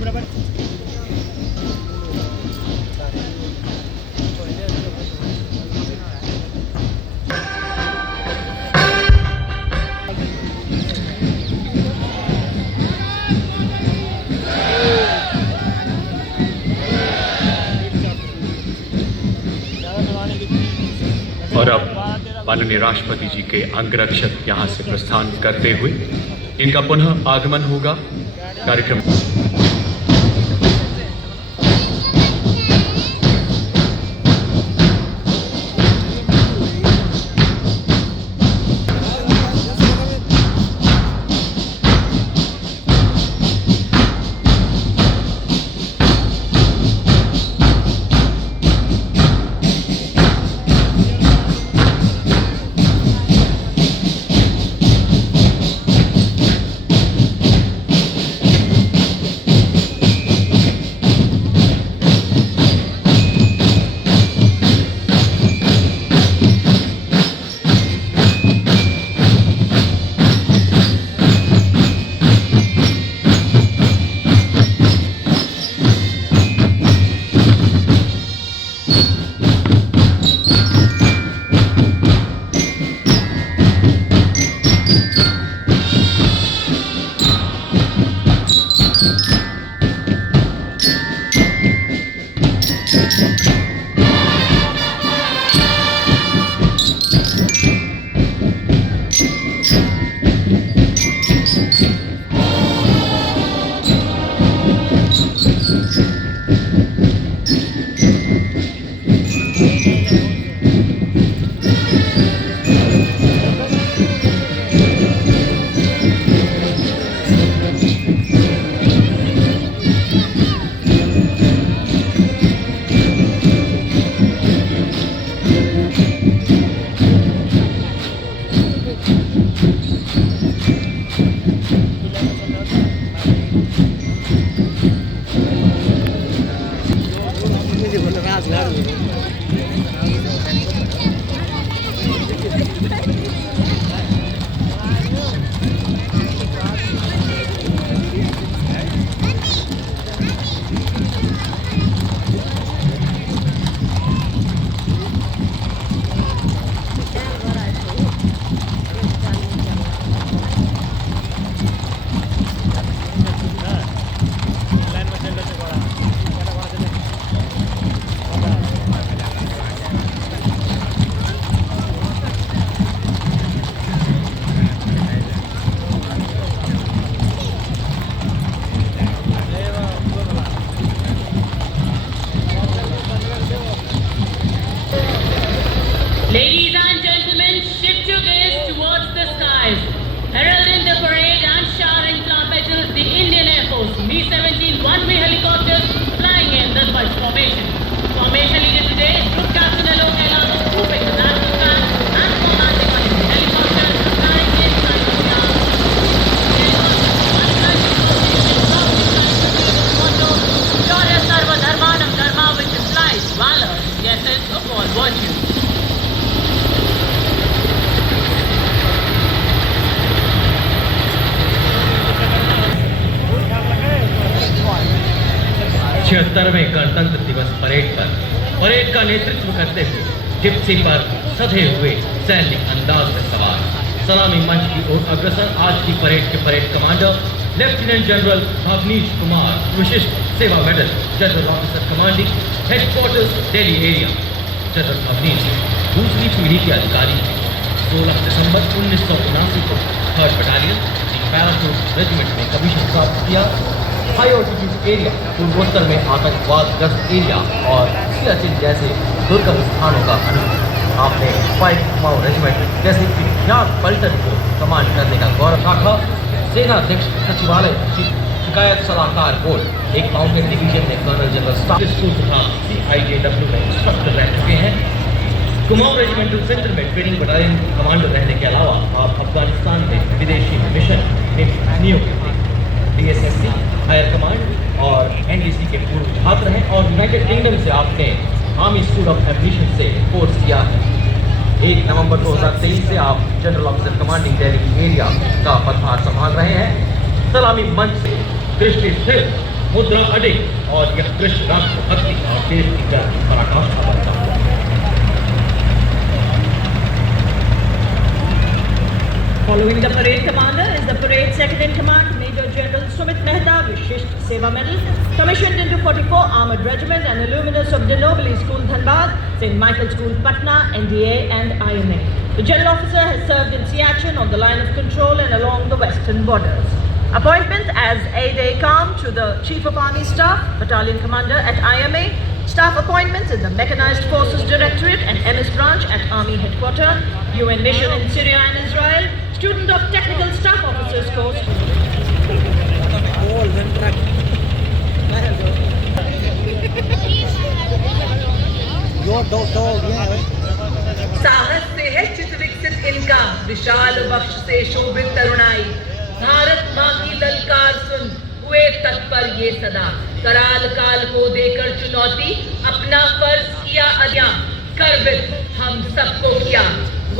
और अब माननीय राष्ट्रपति जी के अंगरक्षक यहाँ से प्रस्थान करते हुए इनका पुनः आगमन होगा। कार्यक्रम Ladies and gentlemen, shift your gaze towards the skies. Heralding the parade and showering flower petals, the Indian Air Force Mi-17 one-way helicopters flying in the Swatch formation. Formation leader today is Group Captain Alok Kailash, trooping the national flag and commanding on his helicopter, flying in sight of the arm. Shaurya Sarva Dharmanam Dharma, which implies valor, the essence of all virtue. छिहत्तरवें गणतंत्र दिवस parade का नेतृत्व करते हुए Gypsy पर सधे हुए सैन्य अंदाज में सवार सलामी मंच की ओर अग्रसर आज की परेड के parade commander lieutenant general Bhavnish Kumar, विशिष्ट सेवा medal, general officer commanding headquarters Delhi area. General Bhavnish दूसरी पीढ़ी के अधिकारी 16 दिसंबर 1979 को 3rd बटालियन पैराशूट रेजिमेंट में कमीशन प्राप्त किया। हाई ऑल्टीट्यूड एरिया, पूर्वोत्तर में आतंकवाद-ग्रस्त एरिया और सियाचिन जैसे दुर्गम स्थानों का अनुभव आपने 5 कुमाऊं रेजिमेंट जैसे विख्यात पलटन को कमांड करने का गौरव रखा। सेनाध्यक्ष सचिवालय शिकायत सलाहकार बोर्ड एक माउंटेन डिवीजन में कर्नल जनरल स्टाफ तथा CIJW में इंस्ट्रक्टर रह चुके हैं। कुमाऊं रेजिमेंटल सेंटर में ट्रेनिंग बटालियन कमांडर रहने के अलावा आप अफगानिस्तान में विदेशी मिशन में नियुक्त थे। DSSC हायर कमांड और NDC के पूर्व छात्र हैं और यूनाइटेड किंगडम से आपने आर्मी स्कूल ऑफ एविएशन से कोर्स किया है। 1 नवंबर 2023 से आप general officer commanding Delhi area का पदभार संभाल रहे हैं। सलामी मंच से दृष्टि स्थिर मुद्रा अडिग और यह दृश्य राष्ट्र भक्ति और देश की गर्व की पराकाष्ठा बनता है। Following the parade commander is the parade second in command, Major General Sumit Mehta, Vishisht Seva Medal, commissioned into 44 Armored Regiment and alumnus of Denobili School Dhanbad, St. Michael School Patna, NDA and IMA. The general officer has served in Siachen on the line of control and along the western borders. Appointment as aide-de-camp to the Chief of Army Staff, Battalion Commander at IMA, staff appointments in the Mechanized Forces Directorate and MS Branch at Army Headquarters, UN Mission in Syria and Israel, student of Technical Staff Officers course. साहस से है चित विकसित इनका, विशाल बख्श से शोभित तरुणाई, भारत माँ की ललकार सुन हुए तत्पर ये सदा, कराल काल को देकर चुनौती अपना फर्ज किया अदा, गर्वित हम सबको किया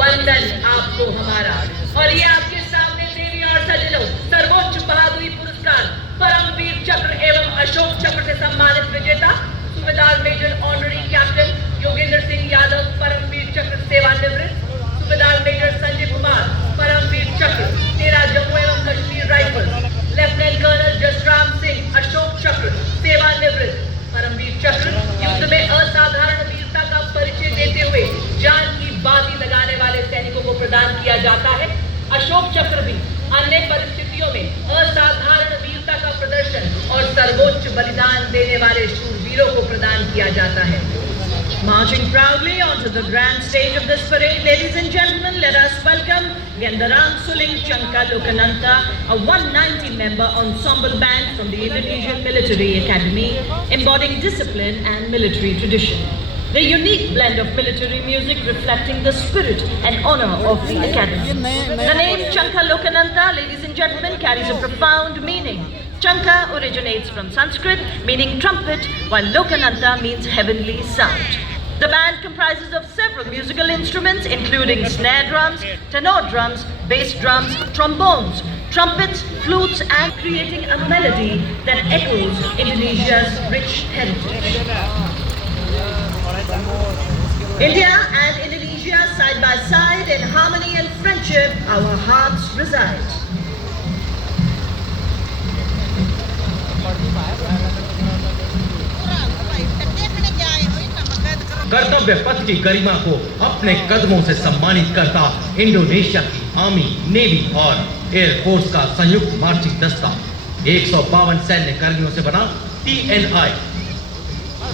वंदन आपको हमारा। और ये आपके सामने देवी और सजनों सर्वोच्च बहादुरी पुरस्कार परमवीर चक्र एवं अशोक चक्र से सम्मानित विजेता Subedar major honorary captain Yogendra Singh Yadav Param Vir Chakra सेवानिवृत्त, सूबेदार मेजर संजय कुमार परमवीर चक्र 13 जम्मू एवं Kashmir rifles, lieutenant colonel Jasram Singh Ashok Chakra सेवानिवृत्त, परमवीर चक्र युद्ध में असाधारण वीरता का परिचय देते हुए जान की बाजी लगाने वाले सैनिकों को प्रदान किया जाता है। अशोक चक्र भी अन्य परिस्थितियों में असाधारण वीरता का प्रदर्शन और सर्वोच्च बलिदान देने वाले शूरवीरों को प्रदान किया जाता है। Marching proudly onto the grand stage of this parade, ladies and gentlemen, let us welcome Gendarang Suling Chanka Lokananta, a 190-member ensemble band from the Indonesian Military Academy, embodying discipline and military tradition. The unique blend of military music reflecting the spirit and honor of the Academy. The name Chanka Lokananta, ladies and gentlemen, carries a profound meaning. Chanka originates from Sanskrit, meaning trumpet, while Lokananta means heavenly sound. The band comprises of several musical instruments, including snare drums, tenor drums, bass drums, trombones, trumpets, flutes, and creating a melody that echoes Indonesia's rich heritage. India and Indonesia side by side in harmony and friendship, our hearts reside. कर्तव्य पथ की गरिमा को अपने कदमों से सम्मानित करता Indonesia की आर्मी, नेवी और एयरफोर्स का संयुक्त मार्चिंग दस्ता 152 सैन्य कर्मियों से बना TNI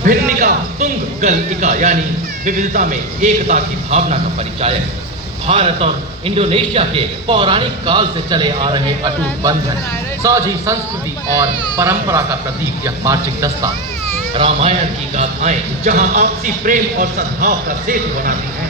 भिन्निका तुंग गल यानी विविधता में एकता की भावना का परिचायक, भारत और इंडोनेशिया के पौराणिक काल से चले आ रहे अटूट बंधन, साझी संस्कृति और परंपरा का प्रतीक यह मार्चिंग दस्ता रामायण की गाथाएं जहां आपसी प्रेम और सद्भाव का सेतु बनाती हैं।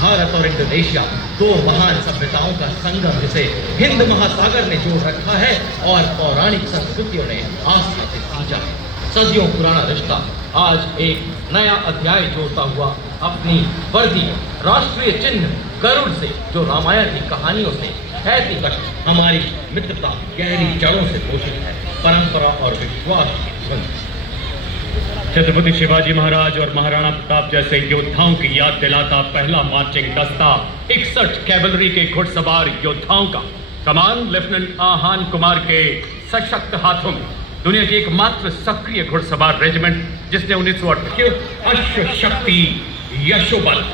भारत और इंडोनेशिया दो महान सभ्यताओं का संगम जिसे हिंद महासागर ने जोड़ रखा है और पौराणिक संस्कृतियों ने आस्था से सींचा है। सदियों पुराना रिश्ता आज एक नया अध्याय जोड़ता हुआ अपनी वर्दी राष्ट्रीय चिन्ह गरुड़ से, जो रामायण की कहानियों से ऐसी कष्ट हमारी मित्रता गहरी जड़ों से पोषित है, परंपरा और विश्वास की सुगंध। छत्रपति शिवाजी महाराज और महाराणा प्रताप जैसे योद्धाओं की याद दिलाता पहला मार्चिंग दस्ता 61 कैवलरी के घुड़सवार योद्धाओं का कमान लेफ्टिनेंट आहान कुमार के सशक्त हाथों में दुनिया की एकमात्र सक्रिय घुड़सवार रेजिमेंट जिसने 1958 अश्व शक्ति यशोबल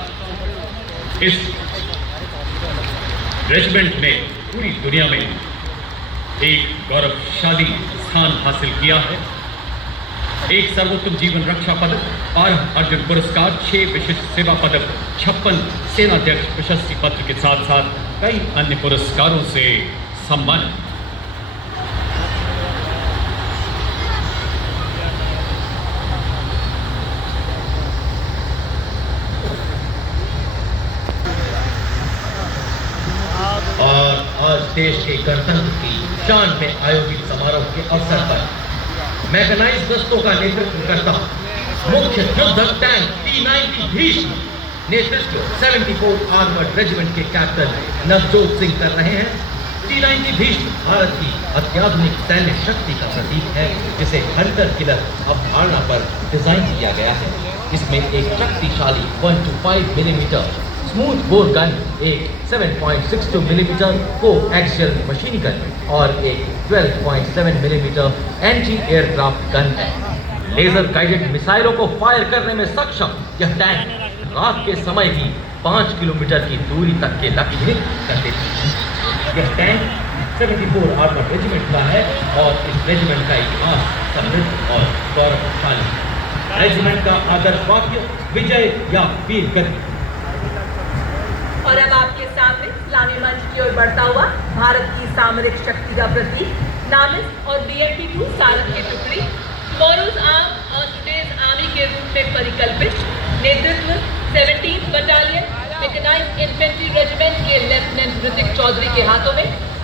इस रेजिमेंट ने पूरी दुनिया में एक गौरवशाली स्थान हासिल किया है। एक सर्वोत्तम जीवन रक्षा पदक, 12 अर्जुन पुरस्कार, 6 विशिष्ट सेवा पदक, 56 सेनाध्यक्ष प्रशस्ति पत्र के साथ साथ कई अन्य पुरस्कारों से सम्मानित। और आज देश के गणतंत्र की शान में आयोजित समारोह के अवसर पर मैकेनाइज्ड दस्तों का नेतृत्व करता मुख्य युद्धक टैंक T-90 भीष्म नेतृत्व 74 आर्मर्ड रेजिमेंट के कैप्टन नवजोत सिंह कर रहे हैं। T-90 भीष्म भारत की अत्याधुनिक सैन्य शक्ति का प्रतीक है, जिसे हंटर किलर अवधारणा पर डिजाइन किया गया है। इसमें एक शक्तिशाली 125 मिलीमीटर स्मूथ बोर गन, एक 7.62 मिलीमीटर को एक्सियल मशीन गन और एक 12.7 मिलीमीटर एंटी एयरक्राफ्ट गन है। लेजर गाइडेड मिसाइलों को फायर करने में सक्षम यह टैंक रात के समय भी 5 किलोमीटर की दूरी तक के लक्ष्य हिट कर देती है। यह टैंक 74 आर्मर रेजिमेंट का है और इस रेजिमेंट का इतिहास समृद्ध और गौरवशाली। रेजिमेंट का आदर्श वाक्य विजय या वीर गति। और अब आपके सामने इस्लामी मंच की ओर बढ़ता हुआ भारत की सामरिक शक्ति का प्रतीक नामिस और BMP-2 सारंग की टुकड़ी टुमारोज आर्म और टुडेज आर्मी के रूप में परिकल्पित। नेतृत्व 17th battalion mechanised infantry regiment के लेफ्टिनेंट ऋतिक चौधरी के हाथों में